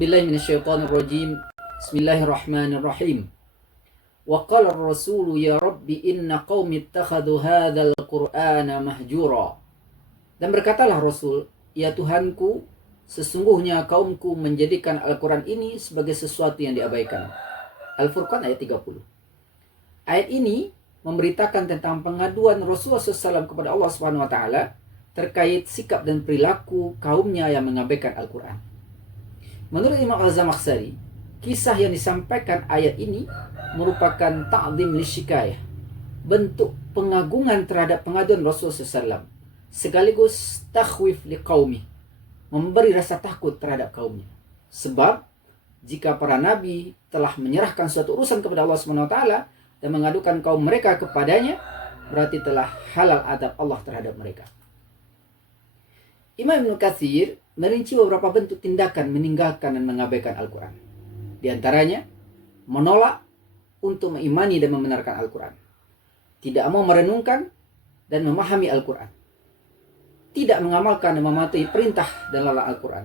Billahi minasyaitonirrajim. Bismillahirrahmanirrahim. Wa qala ar-rasulu ya rabbi inna qaumi ittakhadhu hadzal qur'ana mahjura. Dan berkatalah Rasul, ya Tuhanku, sesungguhnya kaumku menjadikan Al-Quran ini sebagai sesuatu yang diabaikan. Al-Furqan ayat 30. Ayat ini memberitakan tentang pengaduan Rasulullah SAW kepada Allah SWT terkait sikap dan perilaku kaumnya yang mengabaikan Al-Quran. Menurut Imam Al-Zamakhsyari, kisah yang disampaikan ayat ini merupakan ta'zim lisyikayah, bentuk pengagungan terhadap pengaduan Rasulullah SAW, sekaligus takhwif liqaumi, memberi rasa takut terhadap kaumnya. Sebab jika para nabi telah menyerahkan suatu urusan kepada Allah SWT dan mengadukan kaum mereka kepadanya, berarti telah halal adab Allah terhadap mereka. Imam Ibnu Katsir merinci beberapa bentuk tindakan meninggalkan dan mengabaikan Al-Quran. Di antaranya, menolak untuk mengimani dan membenarkan Al-Quran, tidak mau merenungkan dan memahami Al-Quran, tidak mengamalkan dan mematuhi perintah dan larangan Al-Quran,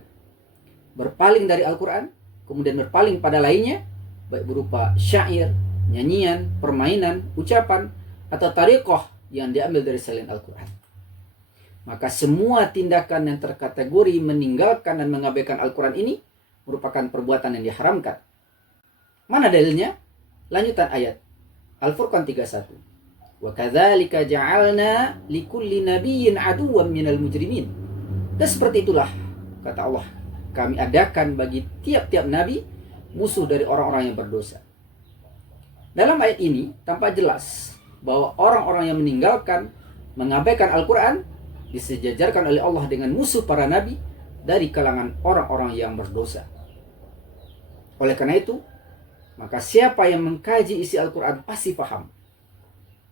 berpaling dari Al-Quran, kemudian berpaling pada lainnya, baik berupa syair, nyanyian, permainan, ucapan, atau tariqah yang diambil dari selain Al-Quran. Maka semua tindakan yang terkategori meninggalkan dan mengabaikan Al-Quran ini merupakan perbuatan yang diharamkan. Mana dalilnya? Lanjutan ayat Al-Furqan 31. Wa kadzalika ja'alna likulli nabiyyin aduwwan minal mujrimin. Dan seperti itulah, kata Allah, kami adakan bagi tiap-tiap nabi musuh dari orang-orang yang berdosa. Dalam ayat ini tampak jelas bahwa orang-orang yang meninggalkan, mengabaikan Al-Quran disejajarkan oleh Allah dengan musuh para nabi dari kalangan orang-orang yang berdosa. Oleh karena itu, maka siapa yang mengkaji isi Al-Quran pasti paham.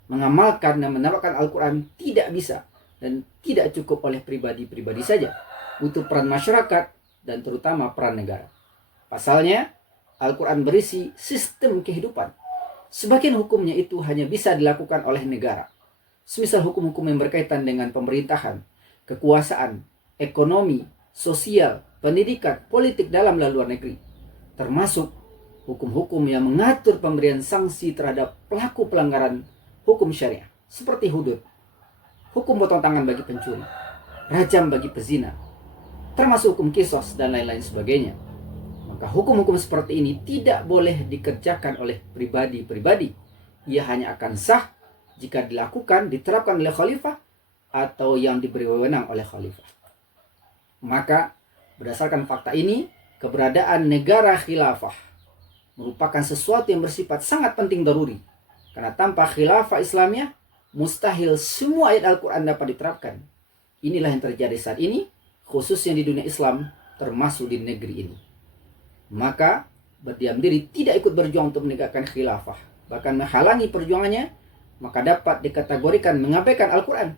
Mengamalkan dan menerapkan Al-Quran tidak bisa dan tidak cukup oleh pribadi-pribadi saja. Butuh peran masyarakat dan terutama peran negara. Pasalnya, Al-Quran berisi sistem kehidupan. Sebagian hukumnya itu hanya bisa dilakukan oleh negara. Semisal hukum-hukum yang berkaitan dengan pemerintahan, kekuasaan, ekonomi, sosial, pendidikan, politik dalam dan luar negeri. Termasuk hukum-hukum yang mengatur pemberian sanksi terhadap pelaku pelanggaran hukum syariah. Seperti hudud, hukum potong tangan bagi pencuri, rajam bagi pezina, termasuk hukum kisos dan lain-lain sebagainya. Maka hukum-hukum seperti ini tidak boleh dikerjakan oleh pribadi-pribadi. Ia hanya akan sah jika dilakukan, diterapkan oleh khalifah atau yang diberi wewenang oleh khalifah. Maka berdasarkan fakta ini, keberadaan negara khilafah merupakan sesuatu yang bersifat sangat penting daruri. Karena tanpa khilafah Islamiyah, mustahil semua ayat Al-Quran dapat diterapkan. Inilah yang terjadi saat ini, khususnya di dunia Islam, termasuk di negeri ini. Maka berdiam diri tidak ikut berjuang untuk menegakkan khilafah, bahkan menghalangi perjuangannya, maka dapat dikategorikan mengabaikan Al-Quran.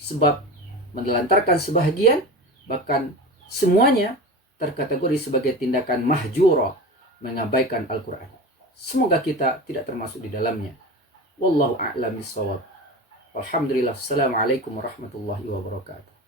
Sebab menelantarkan sebahagian, bahkan semuanya terkategori sebagai tindakan mahjura, mengabaikan Al-Quran. Semoga kita tidak termasuk di dalamnya. Wallahu a'lam bishawab. Alhamdulillah. Assalamualaikum warahmatullahi wabarakatuh.